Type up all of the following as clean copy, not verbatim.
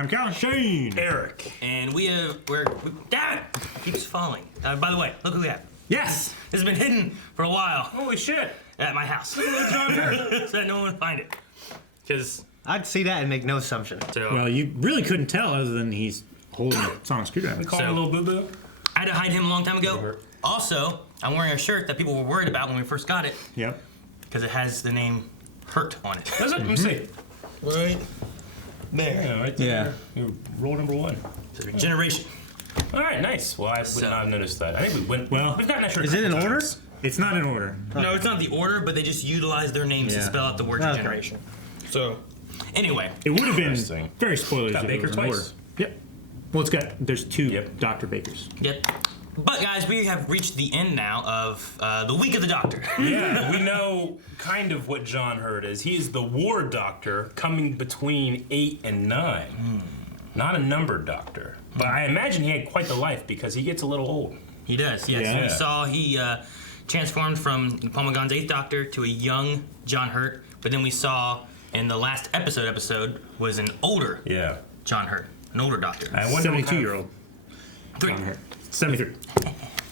I'm Calvin Shane. Eric. And we're damn it! It keeps falling. By the way, look who we have. Yes! This has been hidden for a while. Holy shit. At my house. So that no one would find it. Because I'd see that and make no assumption. Well, you really couldn't tell other than he's holding a sonic screwdriver. We call him a little boo-boo. I had to hide him a long time ago. Also, I'm wearing a shirt that people were worried about when we first got it. Yep. Because it has the name Hurt on it. Does it? Let me see. Right there. Yeah, right there. Yeah. Roll number 1. So regeneration. All right, nice. Well, I would not have noticed that. I think we went. Well, we've gotten that shirt. Is it in order? It's not in order. No, it's not the order, but they just utilize their names to spell out the word regeneration. So, anyway. It would have been very spoilers Got if Baker it was in order. twice. Yep. Well, there's 2 Dr. Bakers. Yep. But guys, we have reached the end now of the week of the Doctor. Yeah, we know kind of what John Hurt is. He is the war doctor coming between 8 and 9. Not a numbered doctor. But I imagine he had quite the life because he gets a little old. He does, yes. Yeah. We saw he transformed from Paul McGonn's 8th Doctor to a young John Hurt. But then we saw in the last episode was an older John Hurt, an older doctor. I wonder 72-year-old. 3. 73.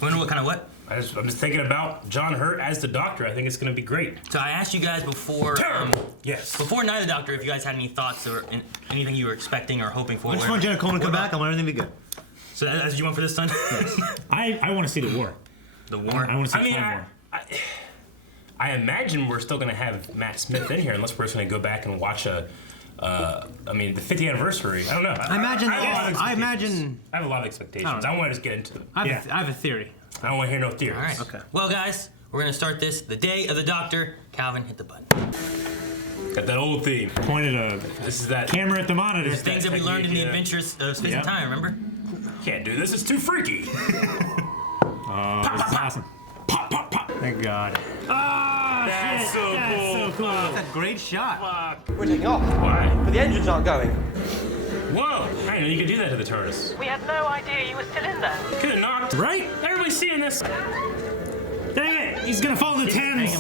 Wonder what kind of what? I'm just thinking about John Hurt as the doctor. I think it's going to be great. So I asked you guys before. Yes. Before Night of the Doctor, if you guys had any thoughts or anything you were expecting or hoping for. I just want Jenna Coleman to come back. I want everything to be good. So that's what you want for this son? Yes. I want to see the war. The war? I want to see the war. I imagine we're still going to have Matt Smith in here unless we're just going to go back and watch the 50th anniversary. I don't know. I have a lot of expectations. I want to just get into them. I have a theory. I don't want to hear no theories. All right. Okay. Well, guys, we're going to start this the day of the Doctor. Calvin, hit the button. Got that old theme. Pointed a camera at the monitor. There's things that we learned in the adventures of Space and Time, remember? Can't do this. It's too freaky. Oh, this is awesome. Pop, pop, pop. Thank God. That's so cool. That's a great shot. We're taking off. Why? But the engines aren't going. Whoa! I didn't know you could do that to the TARDIS. We had no idea you were still in there. Could have knocked. Right? Everybody's seeing this. Dang it! He's gonna fall in the Thames.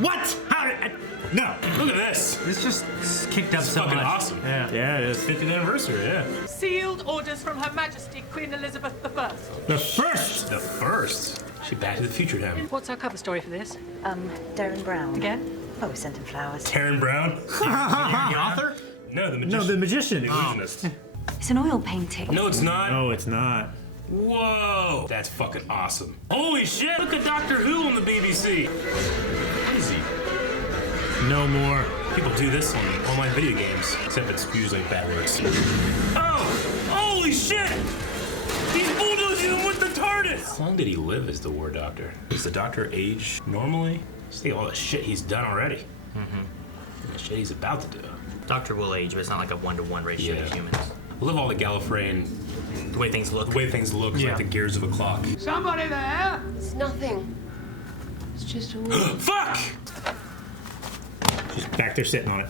What? How did? No. Look at this. This just kicked up It's so fucking much. awesome. Yeah, it is. 50th anniversary, yeah. Sealed orders from Her Majesty Queen Elizabeth I. The first. The first. She Back to the Future him. What's our cover story for this? Darren Brown. Again? Oh, we sent him flowers. Karen Brown? The author? No, the magician. No, the magician. The illusionist. It's an oil painting. No, it's not. No, it's not. Whoa! That's fucking awesome. Holy shit! Look at Doctor Who on the BBC. Crazy. No more. People do this on online video games, except it's usually bad words. Oh! Holy shit! He's bulldozing him with the TARDIS! How long did he live as the War Doctor? Does the Doctor age normally? See all the shit he's done already. And the shit he's about to do. Doctor will age, but it's not like a 1-to-1 ratio to humans. I love all the Gallifreyan, The way things look. the way things look, like the gears of a clock. Somebody there? It's nothing. It's just a wall. Fuck! She's back there sitting on it.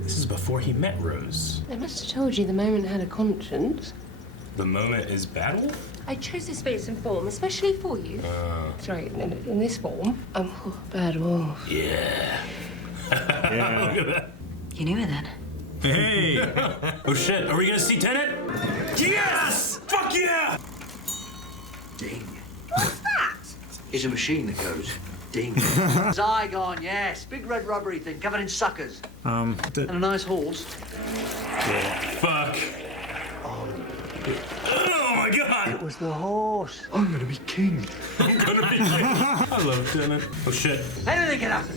This is before he met Rose. They must have told you the moment had a conscience. The moment is battle? I chose this face and form especially for you. Sorry, in this form, I'm bad wolf. Yeah. Yeah. Look at that. You knew it then. Hey. Oh shit, are we gonna see Tenet? Yes! Fuck yeah! Ding. What's that? It's a machine that goes ding. Zygon, yes. Big red rubbery thing covered in suckers. And a nice horse. Fuck. Oh my god! It was the horse. I'm gonna be king. I'm gonna be king. I love Tenet. Oh shit. Anything can happen.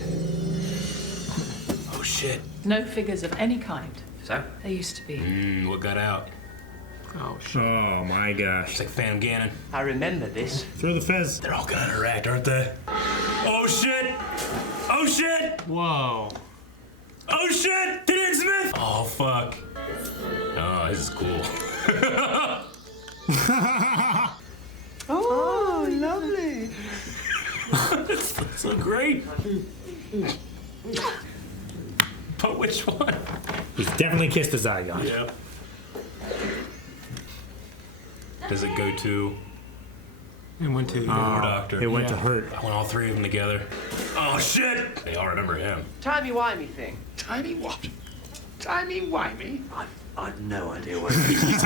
Oh shit. No figures of any kind. So? There used to be. What got out? Oh, shit. Oh my gosh. It's like Phantom Gannon. I remember this. Throw the fez. They're all gonna interact, aren't they? Oh shit! Oh shit! Whoa. Oh shit! David Smith! Oh fuck. Oh, this is cool. Oh, lovely. That's so great. But which one? He's definitely kissed a Zygon. Yep. Does it go to It went to the War Doctor? It went to Hurt. I want all three of them together. Oh shit! They all remember him. Timey-wimey thing. Timey what? Timey-wimey? I've no idea what it is.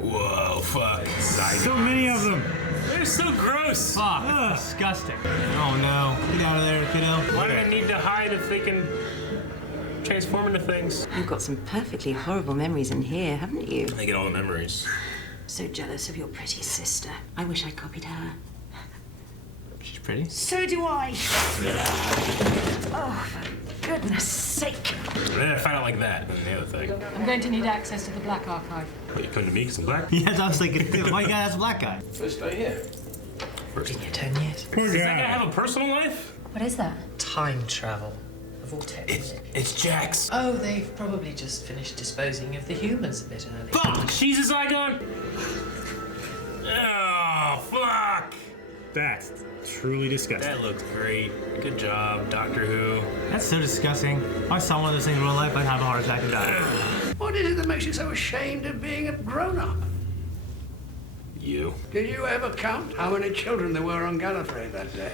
Whoa, fuck. So many of them. They're so gross. Fuck, that's disgusting. Oh no. Get out of there, kiddo. Why do they need to hide if they can transform into things? You've got some perfectly horrible memories in here, haven't you? They get all the memories. So jealous of your pretty sister. I wish I'd copied her. She's pretty. So do I. Oh, for goodness sake. Then I find out like that, and the other thing. I'm going to need access to the Black Archive. Wait, you come to me because I'm black? Yes, I was thinking, why you gotta ask a black guy? First day here. First. Your turn yet? Poor Does that guy guy. have a personal life? What is that? Time travel. A vortex. It's Jax. Oh, they've probably just finished disposing of the humans a bit early. Fuck! She's a Zygon? Oh, fuck! That's truly disgusting. That looks great. Good job, Doctor Who. That's so disgusting. If I saw one of those things in real life, I'd have a heart attack and die. What is it that makes you so ashamed of being a grown-up? You. Did you ever count how many children there were on Gallifrey that day?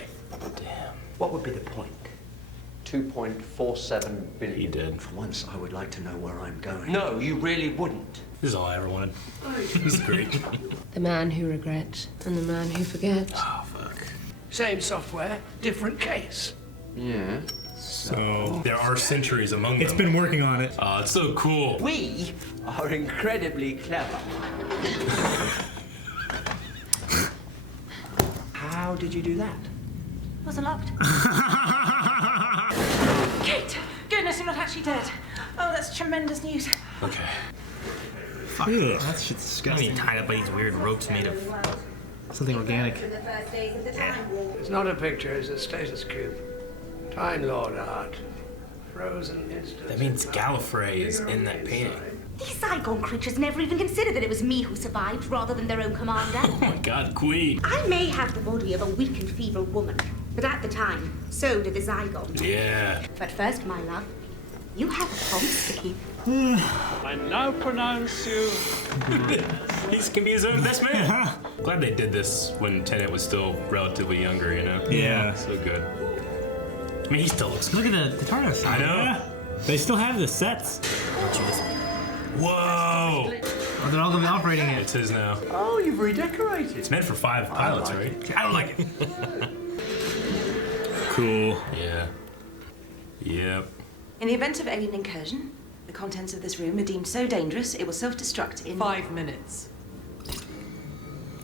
Damn. What would be the point? 2.47 billion. He did. For once, I would like to know where I'm going. No, you really wouldn't. This is all I ever wanted. This is great. The man who regrets and the man who forgets. Oh, fuck. Same software, different case. Yeah. So There are centuries among them. it's been working on it. Oh, it's so cool. We are incredibly clever. How did you do that? Wasn't locked. Kate! Goodness, you're not actually dead. Oh, that's tremendous news. Okay. Fuck, that shit's I mean, disgusting. tied up by these weird ropes made of. Something organic. It's not a picture, it's a status cube. Time Lord art. Frozen instant. That means Gallifrey is in that painting. These Zygon creatures never even considered that it was me who survived rather than their own commander. Oh my god, Queen. I may have the body of a weak and feeble woman, but at the time, so did the Zygon. Yeah. But first, my love, you have a promise to keep. I now pronounce you. He can be his own best man. Glad they did this when Tennant was still relatively younger, you know? Yeah. So good. I mean, he still looks Look good. at the TARDIS. I know. Yeah. They still have the sets. Whoa! Oh, they're all gonna be operating it. It's his now. Oh, you've redecorated. It's meant for 5 pilots, right? I don't like it. Cool. Yeah. Yep. In the event of alien incursion, the contents of this room are deemed so dangerous it will self-destruct in 5 minutes.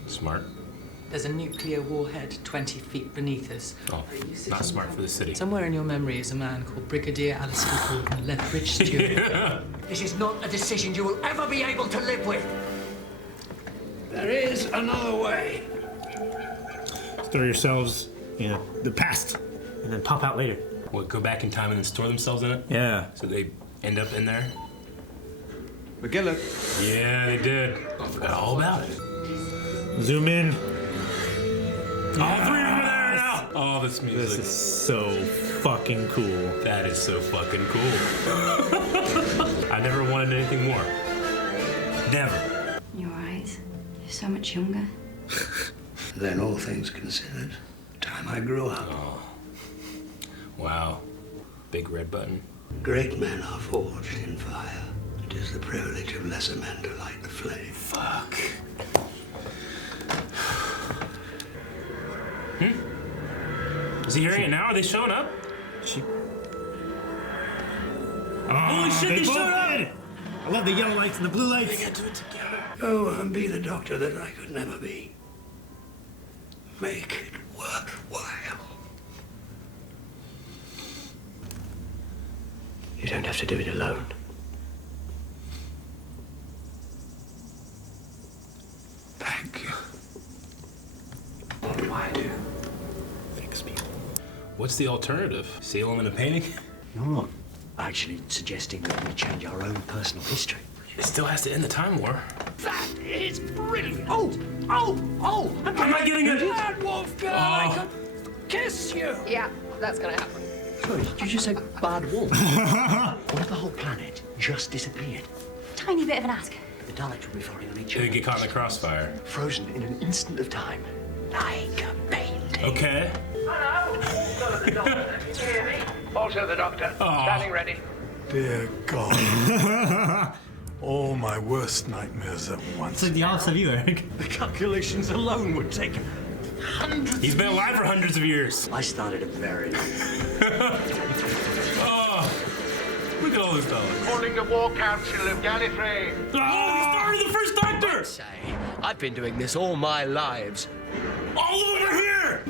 Smart. There's a nuclear warhead 20 feet beneath us. Oh, not smart for the city. Somewhere in your memory is a man called Brigadier Alison Gordon Lethbridge Stewart. Yeah. This is not a decision you will ever be able to live with. There is another way. Throw yourselves in the past and then pop out later. What, go back in time and then store themselves in it? Yeah. So they end up in there? McGillen. Yeah, they did. I forgot all about it. Zoom in. All 3 of them are there now! Oh, this music. This is so fucking cool. That is so fucking cool. I never wanted anything more. Never. your eyes. You're so much younger. Then, all things considered, the time I grew up. Oh. Wow. Big red button. Great men are forged in fire. It is the privilege of lesser men to light the flame. Fuck. Is he hearing it now? Are they showing up? Holy shit, they showed up! did. I love the yellow lights and the blue lights. They got to it together. Go and be the doctor that I could never be. Make it worthwhile. You don't have to do it alone. Thank you. What do I do? Fix people. What's the alternative? Seal them in a painting? No, I'm not actually suggesting that we change our own personal history. It still has to end the Time War. That is brilliant! Oh! I'm not getting it. Bad wolf girl! I Oh. could kiss you! Yeah, that's gonna happen. Sorry, did you just say bad wolf? What if the whole planet just disappeared? Tiny bit of an ask. The Daleks would be firing on each They other. get caught in the crossfire. Frozen in an instant of time. Like a painting. Okay. Hello? Also the doctor. Aw. Standing ready. Dear God. All my worst nightmares at once. It's like the opposite of you, Eric. The calculations alone would take hundreds. He's been alive for hundreds of years. I started a very Oh, look at all this stuff. Calling the War Council of Gallifrey. Oh, he started the first Doctor! I've been doing this all my lives. All of them are here!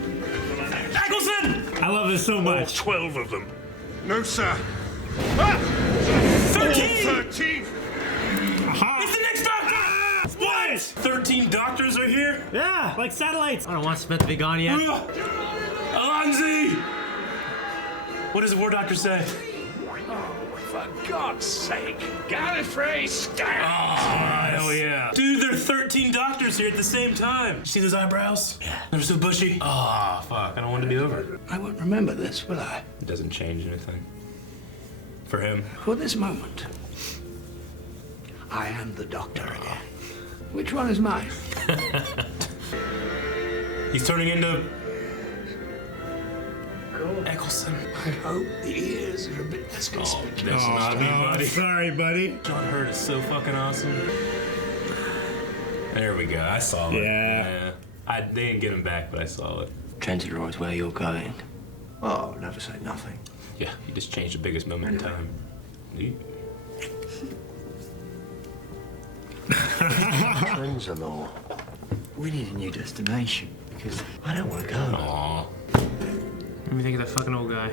Eccleston! I love this so much. All 12 of them. No, sir. 13! 13! Aha. It's the next Doctor! What? 13 Doctors are here? Yeah, like satellites. I don't want Smith to be gone yet. Alonzi! What does the War Doctor say? For God's sake, Gallifrey stand! Oh, hell yeah. Dude, there are 13 Doctors here at the same time. You see those eyebrows? Yeah. They're so bushy. Oh, fuck. I don't want it to be over. I won't remember this, will I? It doesn't change anything. For him. For this moment, I am the Doctor again. Which one is mine? He's turning into Eccleston. I hope the ears are a bit less conspicuous. That's not me, buddy. Sorry, buddy. John Hurt is so fucking awesome. There we go. I saw it. Yeah. They didn't get him back, but I saw it. Trenton is where you're going. Oh, never say nothing. Yeah, he just changed the biggest moment in time. Friends-in-law, we need a new destination because I don't want to go. Aww. Let me think of that fucking old guy.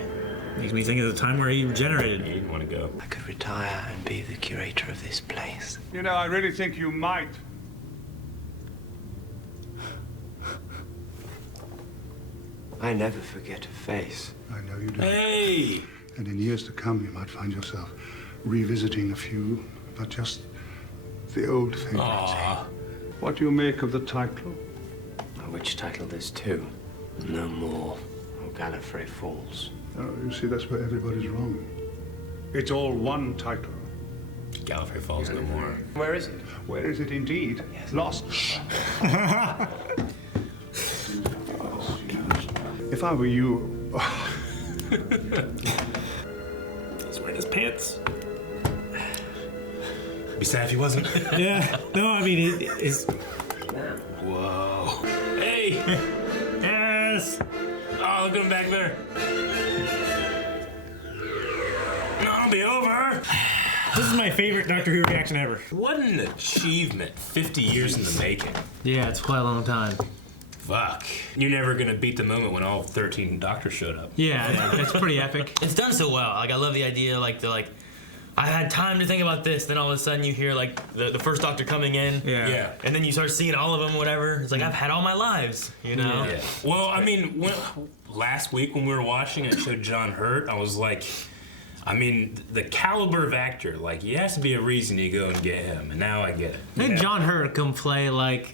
Makes me think of the time where he regenerated. He didn't want to go. I could retire and be the curator of this place. You know, I really think you might. I never forget a face. I know you do. Hey! And in years to come, you might find yourself revisiting a few, but just the old things. Aww. What do you make of the title? Which title there's two. No more. Oh, Gallifrey Falls. Oh, you see, that's where everybody's wrong. It's all one title. Gallifrey Falls no more. Where is it? Where is it indeed? Yes. Lost. If I were you... He's wearing his pants. Be sad if he wasn't. Yeah. No, I mean, it's... Whoa. Hey! Yes! Oh, look at him back there. No, it'll be over. This is my favorite Doctor Who reaction ever. What an achievement. 50 years in the making. Yeah, it's quite a long time. Fuck. You're never gonna beat the moment when all 13 Doctors showed up. Yeah, it's pretty epic. It's done so well. Like, I love the idea, I had time to think about this, then all of a sudden you hear, the first Doctor coming in. Yeah. And then you start seeing all of them, whatever. It's like, I've had all my lives, you know? Yeah. Well, I mean, last week when we were watching and it showed John Hurt, I was like, I mean, the caliber of actor, he has to be a reason you go and get him, and now I get it. Then John Hurt can play,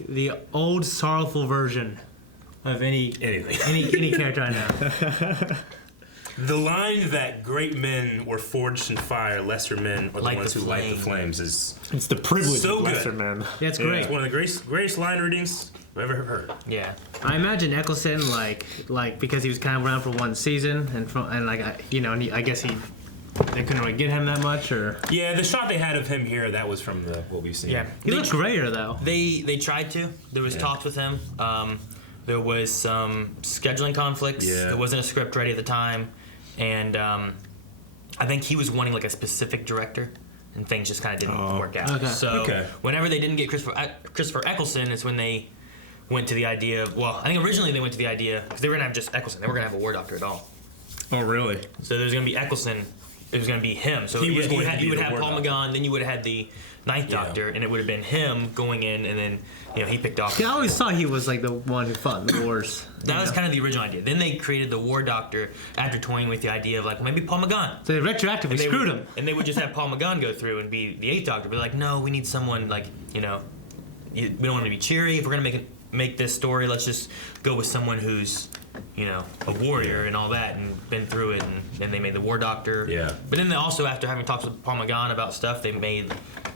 the old sorrowful version of any character I know. The line that great men were forged in fire, lesser men are the ones who light the flames is... It's the privilege so of lesser good. men. Yeah, it's great. It's one of the greatest line readings I've ever heard. Yeah. I imagine Eccleston, because he was kind of around for one season, I guess they couldn't really get him that much, or... Yeah, the shot they had of him here, that was from what we've seen. Yeah. He looks greater, though. They tried to. There was talks with him. There was some scheduling conflicts. Yeah. There wasn't a script ready at the time. And I think he was wanting a specific director, and things just kind of didn't work out. Okay. So whenever they didn't get Christopher Eccleston, it's when they went to the idea of, I think originally they went to the idea, because they were going to have just Eccleston. They weren't going to have a War Doctor at all. Oh, really? So there was going to be Eccleston. It was going to be him. So you would have Paul McGann, then you would have had the Ninth Doctor, and it would have been him going in, and then he picked off. Yeah, I always thought he was the one who fought in the wars. That was kind of the original idea. Then they created the War Doctor after toying with the idea of maybe Paul McGann. So they retroactively screwed him. And they would just have Paul McGann go through and be the Eighth Doctor. But like, no, we need someone we don't want him to be cheery. If we're gonna make this story, let's just go with someone who's a warrior and all that, and been through it. And then they made the War Doctor. Yeah. But then they also, after having talks with Paul McGann about stuff, they made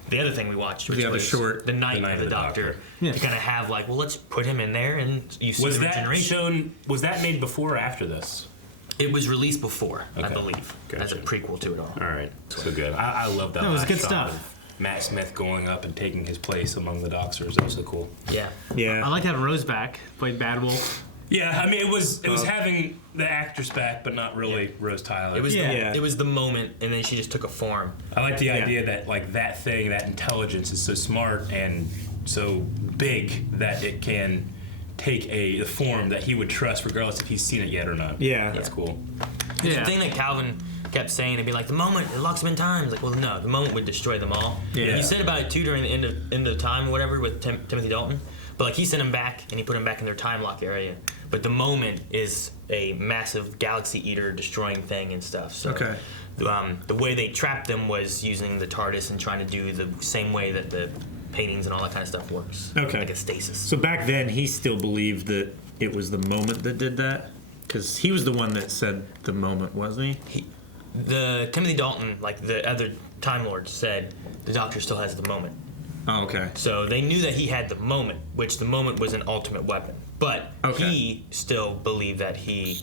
the other thing we watched, which was short, the Night of the Doctor. Yeah. To kind of have let's put him in there, and you see the regeneration. Was that made before or after this? It was released before, I Okay. believe, as a prequel to it all. All right, so good. I love that. That was last good shot stuff. of Matt Smith going up and taking his place among the doctors. That was so cool. Yeah. I like having Rose back. Played Bad Wolf. Yeah, I mean it was having the actress back, but not really Rose Tyler. It was it was the moment, and then she just took a form. I like the idea that like that thing, that intelligence is so smart and so big that it can take the form that he would trust regardless if he's seen it yet or not. Yeah. That's cool. The thing that Calvin kept saying, it'd be like, the moment, it locks them in time. It's like, well, no, the moment would destroy them all. Yeah. You said about it too during the end of time or whatever with Timothy Dalton. But like he sent him back and he put him back in their time lock area. But the moment is a massive galaxy eater destroying thing and stuff. So the way they trapped them was using the TARDIS and trying to do the same way that the paintings and all that kind of stuff works. Okay. Like a stasis. So back then, he still believed that it was the moment that did that? Because he was the one that said the moment, wasn't he? The Timothy Dalton, like the other Time Lords, said the Doctor still has the moment. Oh, okay. So they knew that he had the moment, which the moment was an ultimate weapon. But he still believed that he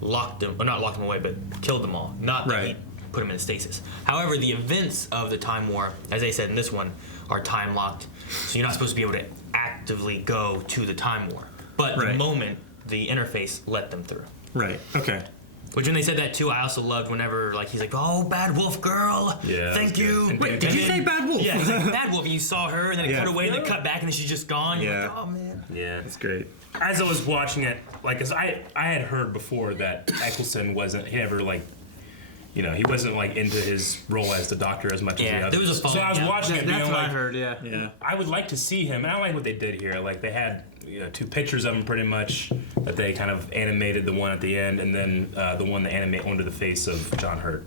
locked them, or not locked them away, but killed them all. Not that he put them in stasis. However, the events of the Time War, as they said in this one, are time locked. So you're not supposed to be able to actively go to the Time War. But the moment, the interface let them through. Right. Okay. Which when they said that too, I also loved whenever like he's like, "Oh, Bad Wolf girl, thank you." Wait, did you say Bad Wolf? Yeah, he's like, Bad Wolf, and you saw her, and then it cut away, and then cut back, and then she's just gone. You're like, oh man. Yeah, that's great. As I was watching it, like, as I had heard before that Eccleston wasn't, he never like, you know, he wasn't like into his role as the Doctor as much as the other. There was a so I was watching it. That's being what like, I heard. Yeah. I would like to see him, and I like what they did here. Like they had two pictures of him, pretty much, that they kind of animated. The one at the end, and then the one that animate onto the face of John Hurt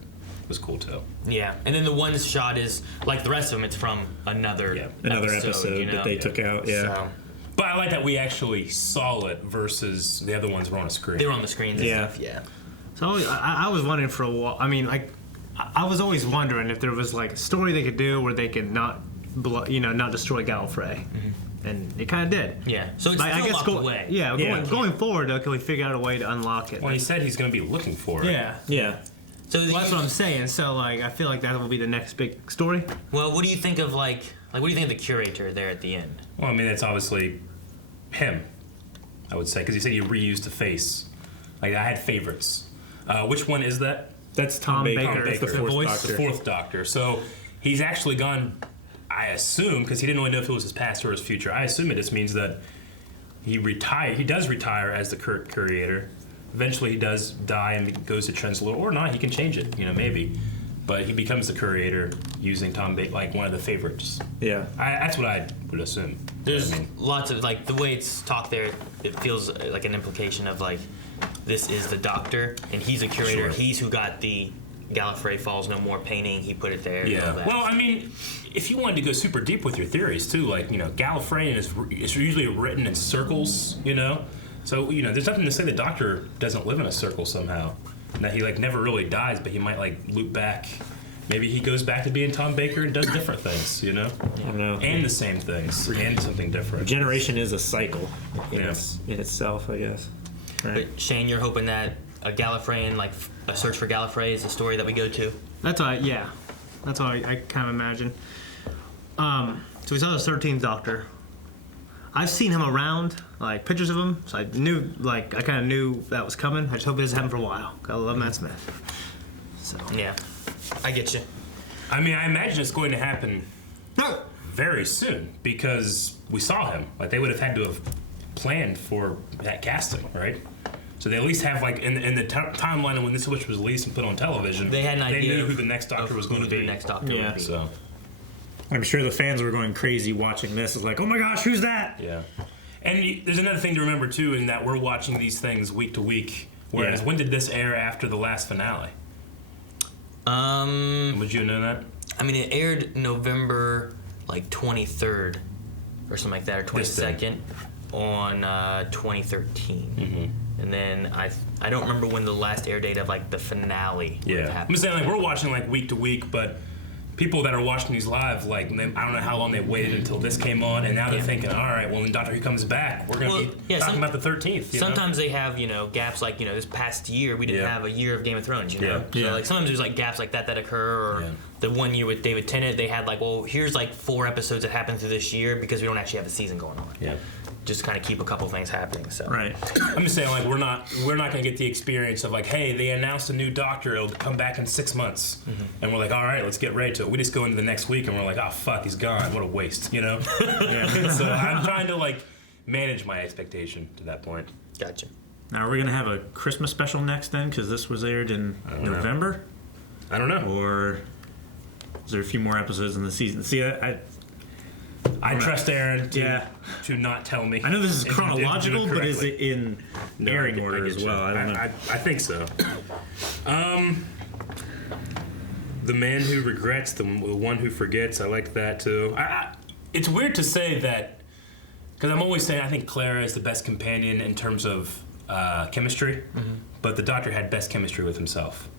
was cool too. Yeah, and then the one shot is like the rest of them. It's from another episode you know? that they took out. Yeah. So, but I like that we actually saw it versus the other ones were on a screen. they were on the screens and stuff. Yeah. So I was wondering for a while. I mean, like, I was always wondering if there was like a story they could do where they could not destroy Gallifrey, and it kind of did. Yeah. So it's still locked away. Yeah. Going forward, though, can we figure out a way to unlock it? Well, he said he's going to be looking for it. Yeah. Yeah. So that's what I'm saying. So like, I feel like that will be the next big story. Well, what do you think of what do you think of the curator there at the end? Well, I mean, it's obviously him, I would say, because he said you reused the face. Like, I had favorites. Which one is that? That's Tom Baker. That's the fourth Doctor. The fourth Doctor. So he's actually gone, I assume, because he didn't really know if it was his past or his future. I assume it just means that he does retire as the curator. Eventually he does die and goes to Chancellor, or not, he can change it, maybe. But he becomes the curator using Tom Baker, like one of the favorites. Yeah. That's what I would assume. There's lots of, like, the way it's talked there, it feels like an implication of, like, this is the Doctor, and he's a curator. Sure. He's who got the Gallifrey Falls No More painting. He put it there. Yeah. And all that. Well, I mean, if you wanted to go super deep with your theories, too, like, Gallifreyan is usually written in circles, So, there's nothing to say the Doctor doesn't live in a circle somehow. And that he, like, never really dies, but he might, like, loop back. Maybe he goes back to being Tom Baker and does different things, I don't know. And the same things, and something different. Generation is a cycle in itself, I guess. Right. But Shane, you're hoping that a Gallifreyan, like a search for Gallifrey, is the story that we go to? That's what I kind of imagine. So we saw the 13th Doctor. I've seen him around, like pictures of him, so I kind of knew that was coming. I just hope it doesn't happen for a while. I love Matt Smith. So yeah, I get you. I mean, I imagine it's going to happen very soon because we saw him. Like, they would have had to have planned for that casting, right? So they at least have, like, in the timeline of when this was released and put on television, they had an idea. They knew who the next Doctor was going to be. The next Doctor would be. So I'm sure the fans were going crazy watching this. It's like, oh my gosh, who's that? Yeah. And there's another thing to remember, too, in that we're watching these things week to week. Whereas, when did this air after the last finale? Would you know that? I mean, it aired November, 23rd or something like that, or 22nd on 2013. Mm-hmm. And then I don't remember when the last air date of, the finale would have happened. I'm saying, we're watching, week to week, but people that are watching these live, like, I don't know how long they waited until this came on, and now they're thinking, all right, well, when Doctor Who comes back, we're going to be talking about the 13th. Sometimes they have, gaps like, this past year, we didn't have a year of Game of Thrones, So, like, sometimes there's, like, gaps like that occur, or the 1 year with David Tennant, they had, like, well, here's, like, 4 episodes that happened through this year because we don't actually have a season going on. Yeah. Just kind of keep a couple things happening. So right. I'm just saying, like, we're not going to get the experience of, like, hey, they announced a new Doctor, it'll come back in 6 months, and we're like, all right, let's get ready to it. We just go into the next week and we're like, oh fuck, he's gone. What a waste, So I'm trying to like manage my expectation to that point. Gotcha. Now are we gonna have a Christmas special next then? Because this was aired in November. I don't know. Or is there a few more episodes in the season? See, I trust Aaron to not tell me. I know this is chronological, but is it in airing I order get as you. well? I don't know. I think so. The man who regrets, the one who forgets. I like that too. It's weird to say that because I'm always saying I think Clara is the best companion in terms of chemistry, but the Doctor had best chemistry with himself.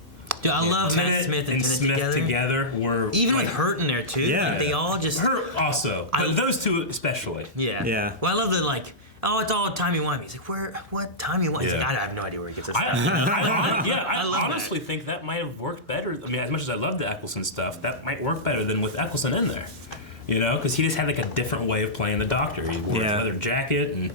Dude, I love Matt Smith and Tennant together were even like, with Hurt in there too. Yeah, like, they all just Hurt also. But those two especially. Yeah. Well, I love the like. Oh, it's all timey-wimey. He's like, what timey-wimey? He's like, I have no idea where he gets this. I honestly think that might have worked better. I mean, as much as I love the Eccleston stuff, that might work better than with Eccleston in there. Because he just had like a different way of playing the Doctor. He wore his leather jacket, and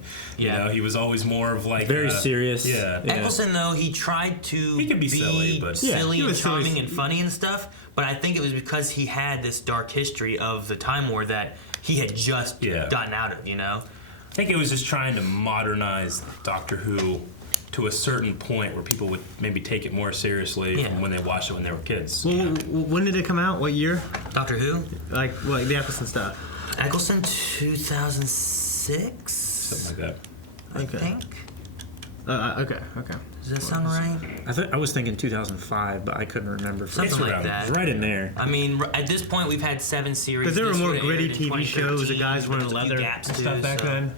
he was always more of like very serious. Eccleston, though, he tried to he could be silly, but silly and charming and funny and stuff. But I think it was because he had this dark history of the Time War that he had just gotten out of. I think it was just trying to modernize Doctor Who to a certain point where people would maybe take it more seriously from when they watched it when they were kids. Well, when did it come out? What year? Doctor Who? Like the Eccleston stuff. Eccleston 2006? Something like that. I think. Okay. Does that sound right? I was thinking 2005, but I couldn't remember. Something like that. It's right in there. I mean, at this point, we've had 7 series. Because there were more gritty TV shows. The guys wearing leather and stuff back then.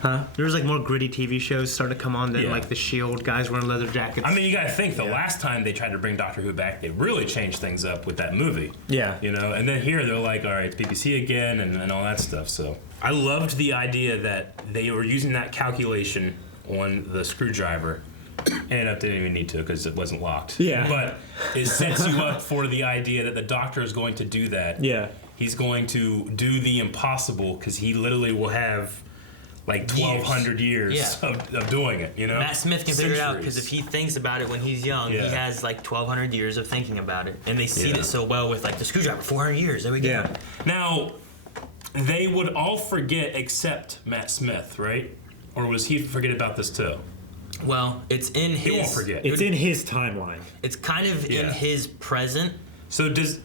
Huh? There was like more gritty TV shows started to come on than like The Shield, guys wearing leather jackets. I mean, you gotta think the last time they tried to bring Doctor Who back, they really changed things up with that movie. Yeah. And then here they're like, all right, it's BBC again and all that stuff. So I loved the idea that they were using that calculation on the screwdriver. Ended up didn't even need to because it wasn't locked. Yeah. But it sets you up for the idea that the Doctor is going to do that. Yeah. He's going to do the impossible because he literally will have like 1,200 years of doing it, Matt Smith can figure it out because if he thinks about it when he's young, he has like 1,200 years of thinking about it. And they see it so well with like the screwdriver, 400 years, there we go. Yeah. Now, they would all forget except Matt Smith, right? Or was he forget about this too? Well, it's in his... He won't forget. It's in his timeline. It's kind of in his present. So does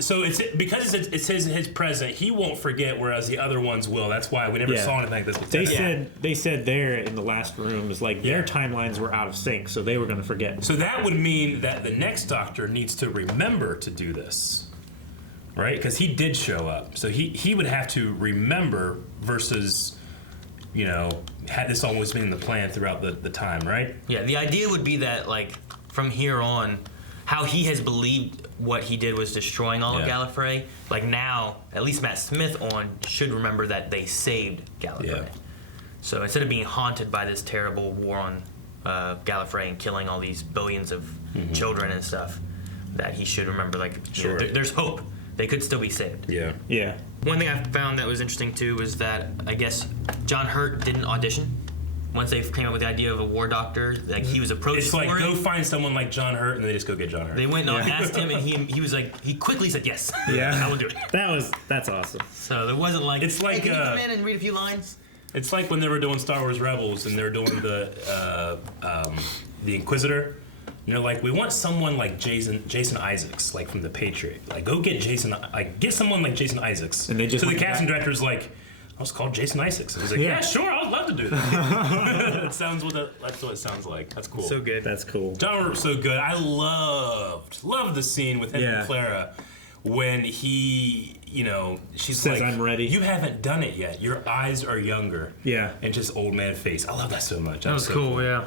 so it's because it's his present. He won't forget, whereas the other ones will. That's why we never saw anything like this. With They said there in the last room is like their timelines were out of sync, so they were going to forget. So that would mean that the next Doctor needs to remember to do this, right? Because he did show up, so he would have to remember versus, had this always been the plan throughout the time, right? Yeah, the idea would be that like from here on, how he has believed what he did was destroying all of Gallifrey. Like now, at least Matt Smith should remember that they saved Gallifrey. Yeah. So instead of being haunted by this terrible war on Gallifrey and killing all these billions of children and stuff, that he should remember like there's hope. They could still be saved. Yeah. Yeah. One thing I found that was interesting too was that I guess John Hurt didn't audition. Once they came up with the idea of a war doctor, like he was approached for it. It's like go find someone like John Hurt, and they just go get John Hurt. They went and asked him, and he was like, he quickly said yes. Yeah, I will do it. That's awesome. So there wasn't like, it's like hey, can you come in and read a few lines? It's like when they were doing Star Wars Rebels, and they were doing the Inquisitor. Like we want someone like Jason Isaacs, like from The Patriot. Like go get get someone like Jason Isaacs. And they just so the casting director's like, I was called Jason Isaacs. And he's like, yeah, sure, I would love to do that. That's what it sounds like. That's cool. So good. That's cool. John Hurt was so good. I loved the scene with him and Clara when he, she says, like, I'm ready. You haven't done it yet. Your eyes are younger. Yeah. And just old man face. I love that so much. That was so cool, yeah.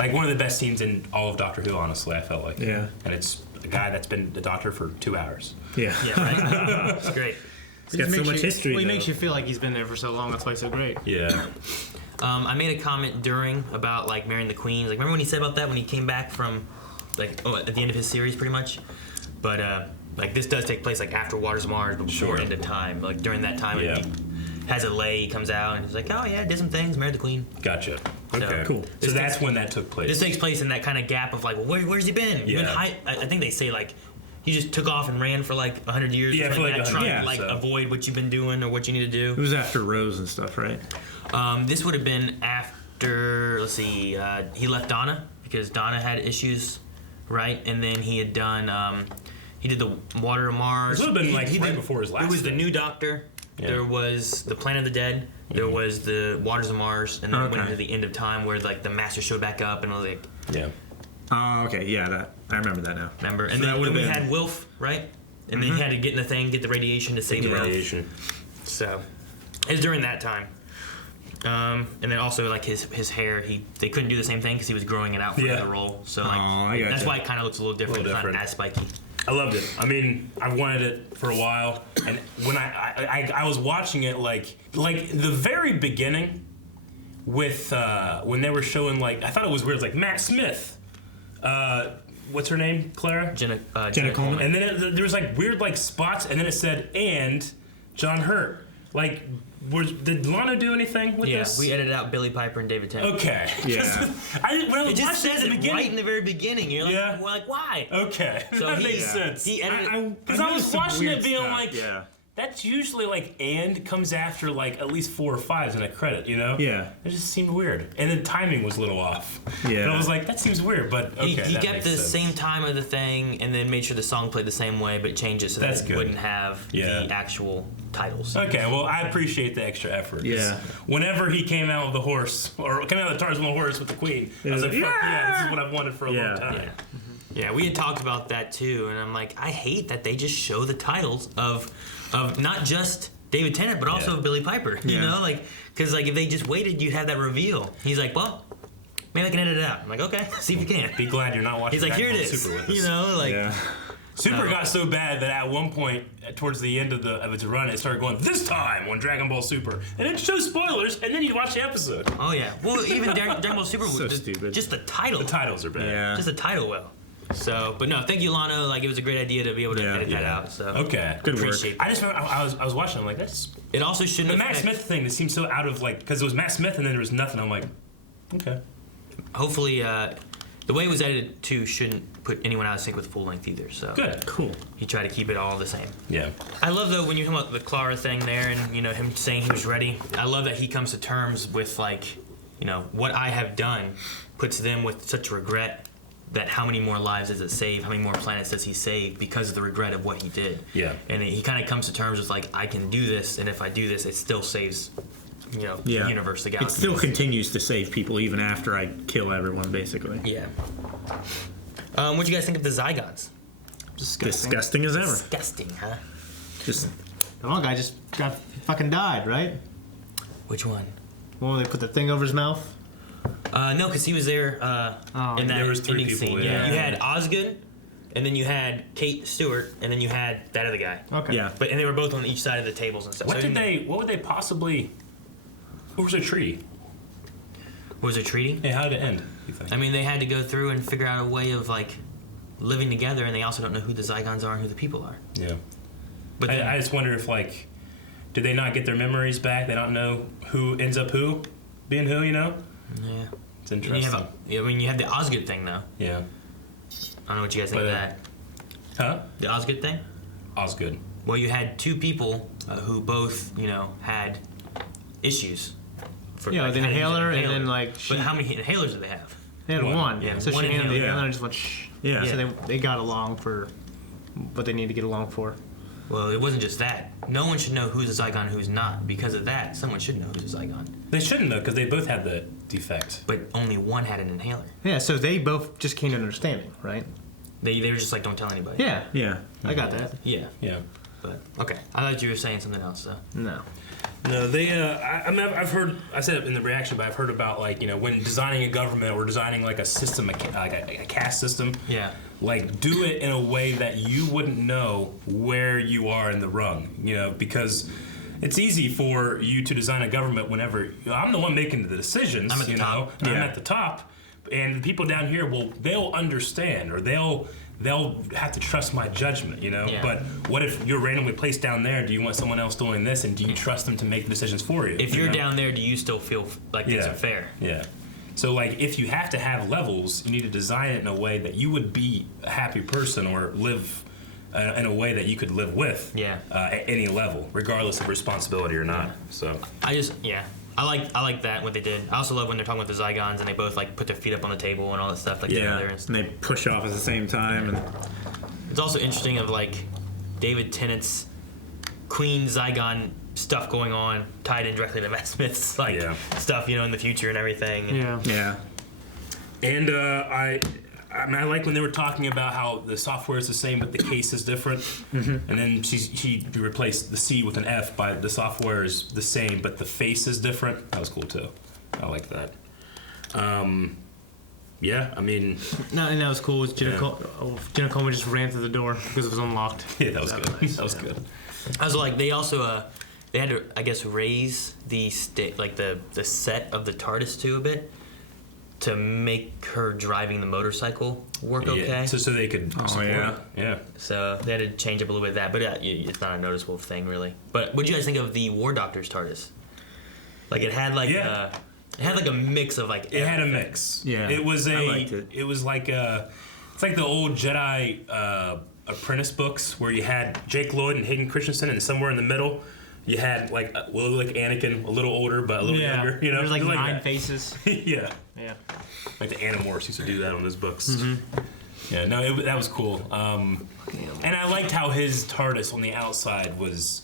Like one of the best scenes in all of Doctor Who, honestly, I felt like. Yeah. And it's a guy that's been the Doctor for 2 hours. Yeah. Yeah, right. It's great. He's got so much history. Well, he though. makes you feel like he's been there for so long. That's why he's so great. Yeah. I made a comment during about like marrying the queens. Like, remember when he said about that when he came back from, like, at the end of his series, pretty much. But like this does take place like after Waters of Mars, but before End of Time. Like during that time, he has a lay. He comes out and he's like, oh yeah, did some things, married the queen. Gotcha. Okay. Cool. So that's when that took place. This takes place in that kind of gap of like, well, where's he been? Yeah. I think they say like. You just took off and ran for like 100 years. Yeah, for like 100 trying years, to like avoid what you've been doing or what you need to do. It was after Rose and stuff, right? This would have been after. Let's see. He left Donna because Donna had issues, right? And then he had done. He did the Water of Mars. This would have been like right before his last. It was the New Doctor. Yeah. There was the Planet of the Dead. There was the Waters of Mars, and then it went into the End of Time where like the Master showed back up and was like. Yeah. Oh, okay. Yeah, I remember that now. Remember? And so then we had Wilf, right? And then he had to get in the thing, get the radiation to save the radiation. So it was during that time. And then also like his hair, they couldn't do the same thing because he was growing it out for the role. So like that's why it kind of looks a little different. It's not as spiky. I loved it. I mean, I wanted it for a while, and when I was watching it, like the very beginning, with when they were showing like I thought it was weird, like Matt Smith. What's her name? Clara? Jenna Coleman. And then there was like weird like spots, and then it said and John Hurt. Like, did Lana do anything with this? Yeah, we edited out Billy Piper and David Tennant. Okay. Yeah. It just says it right in the very beginning. You're like, well, like why? Okay. So that makes sense. He edited. Because I was watching it being stuff. like, that's usually like and comes after like at least 4 or 5s in a credit, you know? Yeah. It just seemed weird. And then timing was a little off. Yeah. But I was like, that seems weird, but okay. He kept the same time of the thing and then made sure the song played the same way, but changed it so that it wouldn't have the actual titles. Okay, well, I appreciate the extra effort. Yeah. Whenever he came out with the horse, or came out of the Tarzan horse with the queen, I was like, fuck yeah, this is what I've wanted for a long time. Yeah. Yeah, we had talked about that too, and I'm like, I hate that they just show the titles of not just David Tennant, but also of Billy Piper. You know, like, because like if they just waited, you'd have that reveal. He's like, well, maybe I can edit it out. I'm like, okay, see if you can. Be glad you're not watching. He's like, here it is. Super with us. You know, like. Super got so bad that at one point, towards the end of its run, it started going this time on Dragon Ball Super, and it shows spoilers, and then you watch the episode. Oh yeah, well even Dragon Ball Super so was stupid. Just the title. The titles are bad. Just the title will. So, but no, thank you, Lana. Like, it was a great idea to be able to edit that out. So, okay, good work. Appreciate I just remember I was watching. I'm like, that's. It also shouldn't. The Matt Smith thing that seemed so out of like because it was Matt Smith and then there was nothing. I'm like, okay. Hopefully, the way it was edited too shouldn't put anyone out of sync with full length either. So good, cool. He tried to keep it all the same. Yeah. I love though when you talk about the Clara thing there and you know him saying he was ready. I love that he comes to terms with like, you know, what I have done puts them with such regret. That how many more lives does it save? How many more planets does he save because of the regret of what he did? Yeah. And he kind of comes to terms with like, I can do this, and if I do this, it still saves, you know, the universe, the galaxy. It still continues to save people even after I kill everyone, basically. Yeah. What'd you guys think of the Zygons? Disgusting as ever. Disgusting, huh? The one guy just got fucking died, right? Which one? Well, they put the thing over his mouth. No, because he was there in that there was 3 ending people. scene. Yeah, you had Osgood, and then you had Kate Stewart, and then you had that other guy. Okay. Yeah. And they were both on each side of the tables and stuff. What would they possibly? What was a treaty? What was a treaty? Hey, how did it end? You think? I mean, they had to go through and figure out a way of like living together, and they also don't know who the Zygons are and who the people are. Yeah. But I just wonder if like, did they not get their memories back? They don't know who ends up being who. You know? Yeah. It's interesting. I mean, you have the Osgood thing though. Yeah. I don't know what you guys think of that. Huh? The Osgood thing? Osgood. Well, you had 2 people who both, you know, had issues. For, Yeah, like, the how to use an inhaler, and then like. But how many inhalers did they have? They had one. Yeah, so one she handed the inhaler. inhaler and just went shh. Yeah. So they got along for what they need to get along for. Well, it wasn't just that. No one should know who's a Zygon and who's not. Because of that, someone should know who's a Zygon. They shouldn't though, because they both had the defect. But only one had an inhaler. Yeah, so they both just came to understanding, right? They were just like, don't tell anybody. Yeah. Yeah. I got that. Yeah. Yeah. But okay, I thought you were saying something else though. No. No, they. I mean, I've heard. I said it in the reaction, but I've heard about like when designing a government or designing like a system, like a caste system. Yeah. like do it in a way that you wouldn't know where you are in the rung, because it's easy for you to design a government whenever I'm the one making the decisions, I'm at the top. I'm at the top, and the people down here they'll understand, or they'll have to trust my judgment, Yeah. But what if you're randomly placed down there? Do you want someone else doing this, and do you trust them to make the decisions for you? If you're down there, do you still feel like things are fair? Yeah. So, like, if you have to have levels, you need to design it in a way that you would be a happy person or live in a way that you could live with at any level, regardless of responsibility or not. So I like that, what they did. I also love when they're talking about the Zygons and they both, like, put their feet up on the table and all that stuff, like, together. And they push off at the same time. And it's also interesting of, like, David Tennant's Queen Zygon stuff going on tied in directly to Matt Smith's stuff, in the future and everything. Yeah. And I like when they were talking about how the software is the same but the case is different. Mm-hmm. And then she replaced the C with an F by the software is the same but the face is different. That was cool too. I like that. Yeah, I mean... No, and that was cool. Jenna Coleman just ran through the door because it was unlocked. Yeah, that was good. Nice. That was good. I was like, they also... they had to, I guess, raise the the set of the TARDIS too a bit to make her driving the motorcycle work okay. So they could support it. Yeah. So they had to change up a little bit of that, but it's not a noticeable thing really. But what did you guys think of the War Doctor's TARDIS? Like it had like it had like a mix of like. It had a mix. Yeah. It was I liked it. It was like it's like the old Jedi Apprentice books where you had Jake Lloyd and Hayden Christensen, and somewhere in the middle. You had like Anakin, a little older but a little younger. There's like 9 faces. Yeah. Yeah. Like the Animorphs used to do that on his books. Mm-hmm. Yeah, no, that was cool. And I liked how his TARDIS on the outside was.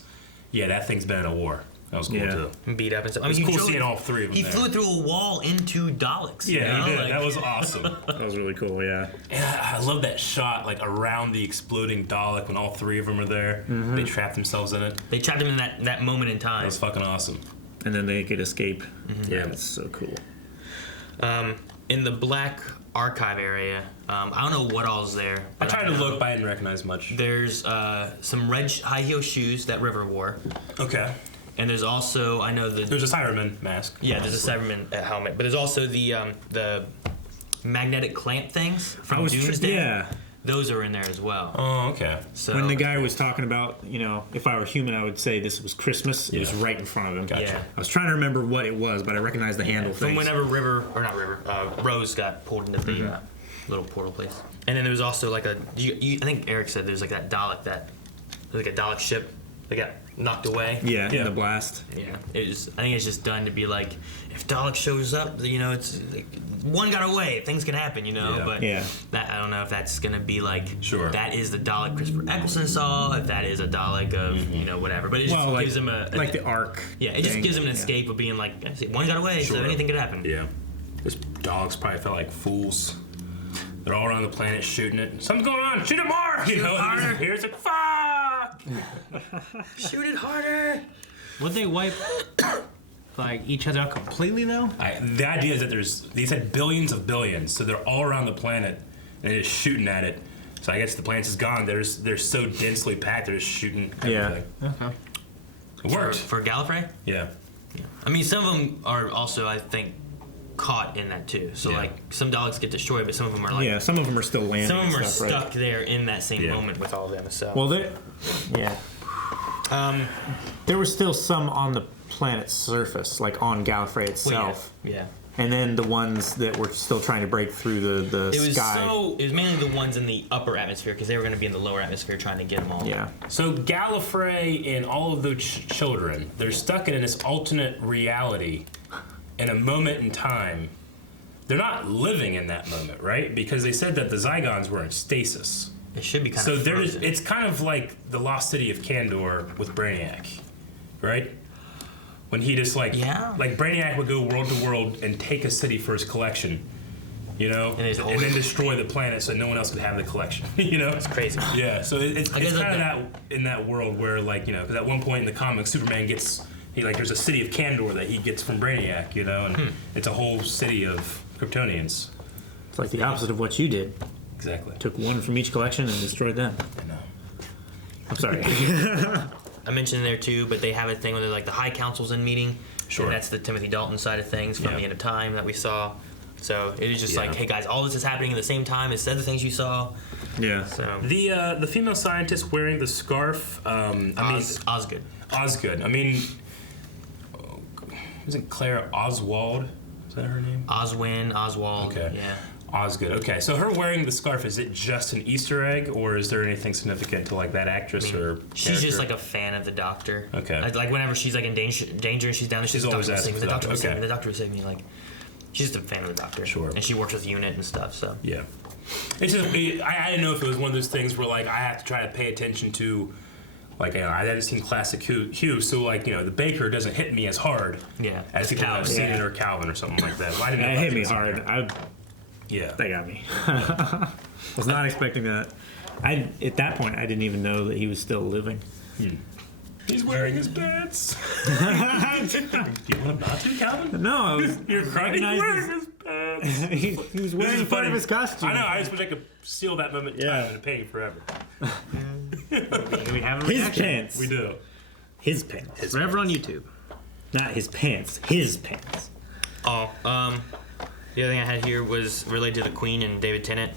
Yeah, that thing's been in a war. That was cool too. Beat up and stuff. It was cool seeing all 3 of them. He flew through a wall into Daleks. Yeah, he did. That was awesome. That was really cool. Yeah. And I love that shot, like around the exploding Dalek when all 3 of them are there. Mm-hmm. They trapped themselves in it. They trapped him in that moment in time. That was fucking awesome. And then they could escape. Mm-hmm. Yeah, that's so cool. In the Black Archive area, I don't know what all's there. I tried to look, but I didn't recognize much. There's some red high heel shoes that River wore. Okay. And there's also, I know there's a Cyberman mask. Yeah, there's a Cyberman helmet, but there's also the magnetic clamp things from Doomsday. Yeah. Those are in there as well. Oh, okay. So when the guy was talking about, if I were human, I would say this was Christmas. It was right in front of him. Gotcha. Yeah. I was trying to remember what it was, but I recognized the handle from things. whenever Rose got pulled into the little portal place. And then there was also like I think Eric said there's like that Dalek like a Dalek ship that got knocked away. Yeah, in the blast. Yeah, I think it's just done to be like, if Dalek shows up, it's like, one got away. Things can happen, But that, I don't know if that's gonna be like, that is the Dalek Christopher Eccleston saw. If that is a Dalek of whatever. But it just gives him the arc. Yeah, it just gives him an escape of being like, one got away, so anything could happen. Yeah, those dogs probably felt like fools. They're all around the planet shooting it. Something's going on. Shoot it more. Shoot it harder. Here's like, fuck. Shoot it harder. Would they wipe like each other out completely though? The idea is that they said billions of billions, so they're all around the planet and they're just shooting at it. So I guess the planet is gone. They're so densely packed. They're just shooting everything. Okay. It worked for Gallifrey. Yeah. I mean, some of them are also, I think, caught in that too. So like some Daleks get destroyed, but some of them are like some of them are still landing. Some of them are stuff, stuck there in that same moment with all of them. So there were still some on the planet's surface, like on Gallifrey itself. Yeah. And then the ones that were still trying to break through the sky. It was mainly the ones in the upper atmosphere because they were going to be in the lower atmosphere trying to get them all. Yeah. So Gallifrey and all of those children, they're stuck in this alternate reality in a moment in time. They're not living in that moment, right? Because they said that the Zygons were in stasis. It should be kind of frozen. It's kind of like the lost city of Kandor with Brainiac, right? When he just like Brainiac would go world to world and take a city for his collection, and then destroy the planet so no one else could have the collection. It's crazy. Yeah, so it's kind of that in that world where because at one point in the comics Superman gets there's a city of Kandor that he gets from Brainiac, and it's a whole city of Kryptonians. It's like the opposite of what you did. Exactly. Took one from each collection and destroyed them. I know. I'm sorry. I mentioned there too, but they have a thing where they're like the High Council's in meeting. Sure. And that's the Timothy Dalton side of things from the End of Time that we saw. So it was just like, hey guys, all this is happening at the same time. It said the things you saw. Yeah. So The female scientist wearing the scarf. Osgood. Osgood. I mean, isn't Claire Oswald? Is that her name? Oswald. Okay. Yeah. Osgood. Okay, so her wearing the scarf, is it just an Easter egg, or is there anything significant to like that actress or She's just character? like a fan of the Doctor. Okay. Like whenever she's like in danger and she's down there, She's always asking for the Doctor. okay. The Doctor would save me. Like, she's just a fan of the Doctor. Sure. And she works with UNIT and stuff. So. Yeah. It's just I didn't know if it was one of those things where like I have to try to pay attention to. Like, I haven't seen classic Hugh, so like, the Baker doesn't hit me as hard as people have seen it or Calvin or something like that. Well, I didn't know It if hit me was hard. Yeah. They got me. Was not expecting that. At that point, I didn't even know that he was still living. He's wearing his pants. You want him not to, Calvin? No, You're crying. He's wearing his pants. he was wearing part of his costume. I know. I just wish I could steal that moment in time and pay him forever. We have a His reaction. pants. We do. His pants. Forever on YouTube. Not his pants. His pants. Oh, the other thing I had here was related to the Queen and David Tennant.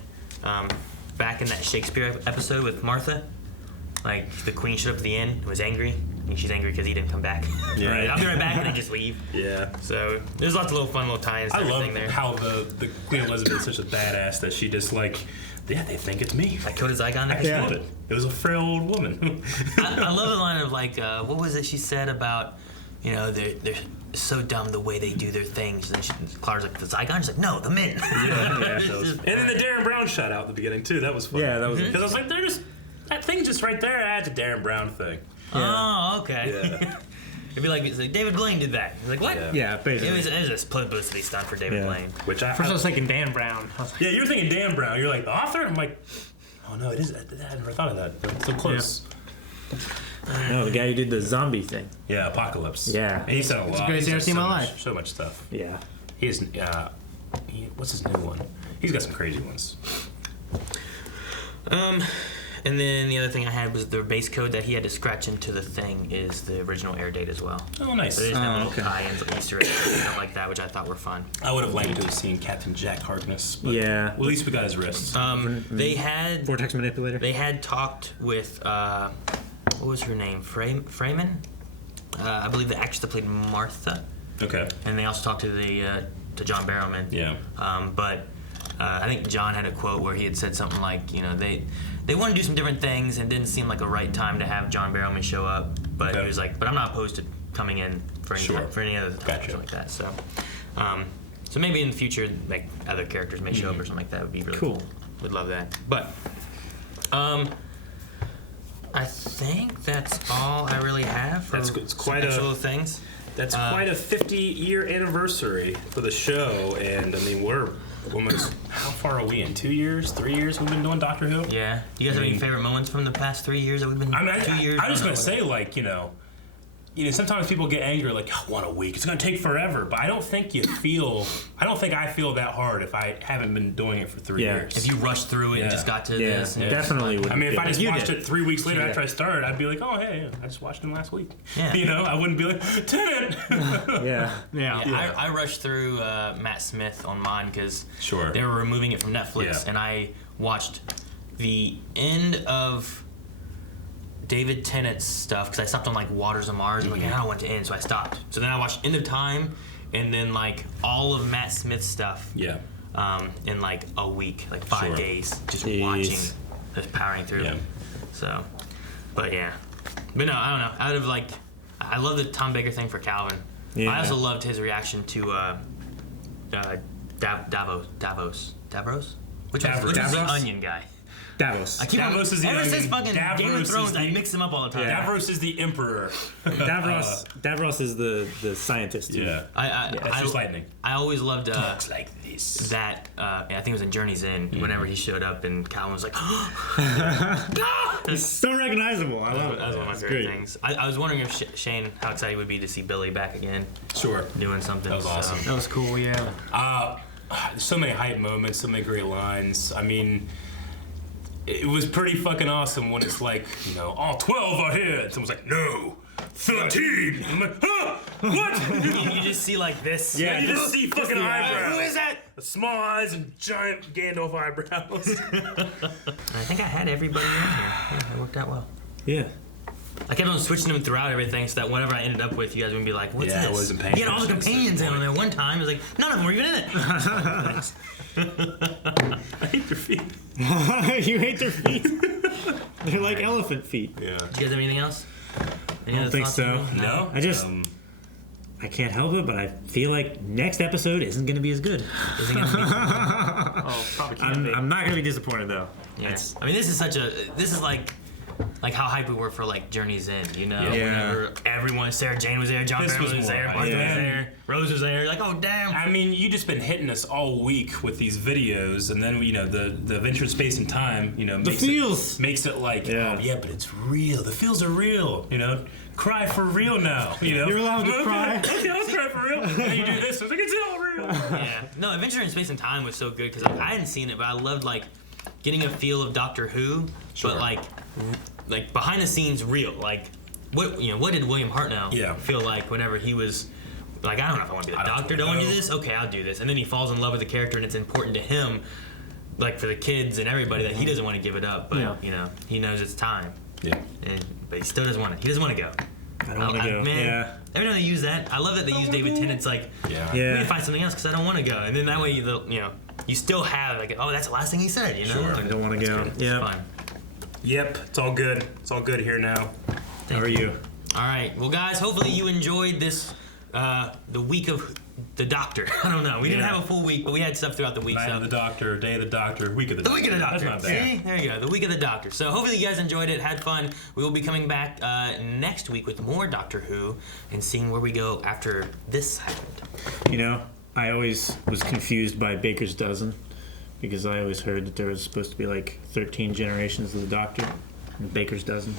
Back in that Shakespeare episode with Martha, like the Queen showed up at the end and was angry. And she's angry because he didn't come back. Yeah. Right, I'll be right back, and they just leave. Yeah. So there's lots of little fun little tie-ins. I love there. how the Queen Elizabeth is such a badass that she just like, they think it's me. Like killed a Zygon. I killed it. It was a frail old woman. I love the line of like, what was it she said about, they're so dumb the way they do their things. And Clara's like, the Zygon? She's like, no, the men. And then the Darren Brown shout out at the beginning too. That was fun. Yeah, that was because I was like, that thing's just right there. That's a Darren Brown thing. Oh, okay. Yeah. It'd be like, it's like David Blaine did that. He's like, what? Yeah, basically. It was a publicity stunt for David Blaine. Which First I was thinking Dan Brown. Yeah, you were thinking Dan Brown. You're like, the author? I'm like, oh no, it is. I never thought of that. But it's so close. No, the guy who did the zombie thing. Yeah, Apocalypse. Yeah. And he's done a lot. It's the greatest thing I've seen in my life. So much stuff. Yeah. He's what's his new one? He's got some crazy ones. And then the other thing I had was the base code that he had to scratch into the thing is the original air date as well. Oh, nice. So there's no little tie-ins, like Easter eggs, and stuff like that, which I thought were fun. I would have liked to have seen Captain Jack Harkness. But Yeah. Well, at least we got his wrists. They had Vortex manipulator. They had talked with what was her name? Freeman? I believe the actress that played Martha. Okay. And they also talked to to John Barrowman. Yeah. But I think John had a quote where he had said something like, they want to do some different things, and it didn't seem like a right time to have John Barrowman show up. But he was like, but I'm not opposed to coming in for any other time or something like that. So, so maybe in the future, like other characters may show up or something like that. Would be really cool. Would love that. But, I think that's all I really have for It's quite actual things. That's quite a 50-year anniversary for the show, and I mean we're almost, how far are we in? 2 years, 3 years we've been doing Doctor Who? Yeah. Do you guys have any favorite moments from the past 3 years that we've been? 2 years. I was gonna say like sometimes people get angry like, oh, 1 week, it's gonna take forever, but I don't think I feel that hard if I haven't been doing it for 3 years. If you rushed through it and just got to this, definitely would. I mean, if I just watched it 3 weeks later after I started, I'd be like, oh hey, I just watched him last week. Yeah. I wouldn't be like, Tennant. Yeah. I rushed through Matt Smith on mine because they were removing it from Netflix, and I watched the end of David Tennant's stuff because I stopped on like Waters of Mars. I'm like, I don't want to end, so I stopped. So then I watched End of Time, and then like all of Matt Smith's stuff. Yeah. In like a week, like 5 days, just watching, just powering through. Yeah. So, but no, I don't know. I would have liked. I love the Tom Baker thing for Calvin. Yeah. I also loved his reaction to Davros. Which was the Onion guy. Davos. Davos is the ever onion. since fucking Davros Game of Thrones, is I mix them up all the time. Davros is the emperor. Davros is the scientist. Yeah. That's just lightning. I always loved talks like this. That I think it was in Journey's End whenever he showed up and Calvin was like, It's so recognizable. I love it. That was one of my favorite things. I was wondering if Shane, how excited he would be to see Billy back again. Sure. Doing something. That was awesome. That was cool, yeah. So many hype moments, so many great lines. I mean, it was pretty fucking awesome when it's like, you know, all 12 are here. And someone's like, no, 13. I'm like, huh? What? You just see like this. Yeah, you just see fucking eyebrows. Who is that? Small eyes and giant Gandalf eyebrows. I think I had everybody on here. Yeah, it worked out well. Yeah. I kept on switching them throughout everything, so that whatever I ended up with, you guys would be like, "What's Yeah, this?" I wasn't paying You had all the attention companions in on there one time. It was like none of them were even in it. I hate their feet. You hate their feet. They're like elephant feet. Yeah. Did you guys have anything else? I don't think so. No. I just. I can't help it, but I feel like next episode isn't going to be as good. Isn't gonna be Oh, probably can't be. I'm not going to be disappointed though. Yeah. I mean, this is like how hyped we were for like Journey's End, you know? Yeah. Whenever everyone, Sarah Jane was there, John This Barrow was was there, more Martha hype. was there, Rose was there. Like, oh damn. I mean, you just been hitting us all week with these videos, and then you know the adventure in space and time. You know, makes it like, oh yeah, but it's real. The feels are real. You know, cry for real now. You know, You're allowed to cry. Okay, I'll cry for real. And then you do this. It's like it's all real. Yeah. No, Adventure in Space and Time was so good because I hadn't seen it, but I loved like getting a feel of Doctor Who, but like behind the scenes real. Like what did William Hartnell feel like whenever he was like, I don't know if I want to be the Doctor. Don't want to do this? Okay, I'll do this. And then he falls in love with the character, and it's important to him, like for the kids and everybody, that he doesn't want to give it up, but you know he knows it's time. Yeah. But he still doesn't want to. He doesn't want to go. I don't want to go. Man, Yeah. every time they use that, I love that they use David Tennant's like, we need to find something else because I don't want to go. And then that way, you still have like, oh, that's the last thing he said, you know? Sure. I don't want to go. It's Yeah. fine. Yep, it's all good. It's all good here now. How are you? All right, well, guys, hopefully you enjoyed this, the week of the Doctor. I don't know. We didn't have a full week, but we had stuff throughout the week. Night of the Doctor, Day of the Doctor, Week of the Doctor. The Week of the Doctor. That's not bad. See? There you go. The Week of the Doctor. So hopefully you guys enjoyed it, had fun. We will be coming back next week with more Doctor Who and seeing where we go after this happened. You know, I always was confused by Baker's Dozen because I always heard that there was supposed to be like 13 generations of the Doctor. And Baker's Dozen.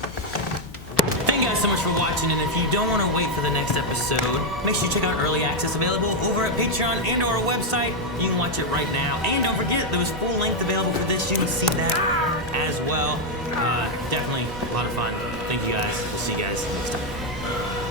Thank you guys so much for watching, and if you don't want to wait for the next episode, make sure you check out Early Access available over at Patreon and our website. You can watch it right now. And don't forget, there was full length available for this. You can see that as well. Definitely a lot of fun. Thank you guys. We'll see you guys next time.